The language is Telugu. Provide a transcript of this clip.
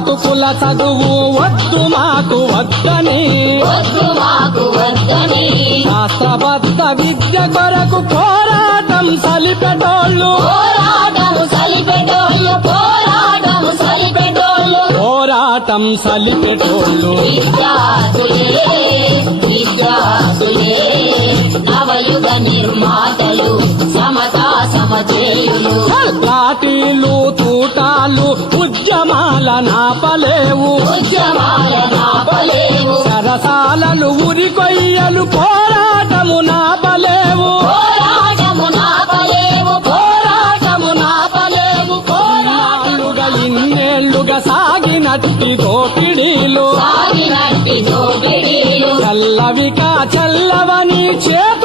బతుకుల చదువు వద్దు మాకు వద్దని శాస్త్రబద్ధ విద్య కొరకు పోరాటం సలిపెటోళ్ళు పోరాటం సలిపెటోళ్ళు నవయుగ నిర్మాతలు సమతా సమచేయులు లాఠీలు తూటాలు ఉద్యమాల నాపలేవు సరసాలలు ఉరికొయ్యలు పోరాటము నాపలేవు కొన్నాళ్ళుగా ఇన్నేళ్లుగా సాగినట్టి దోపిడీలు చల్లవిక చల్లవని చేత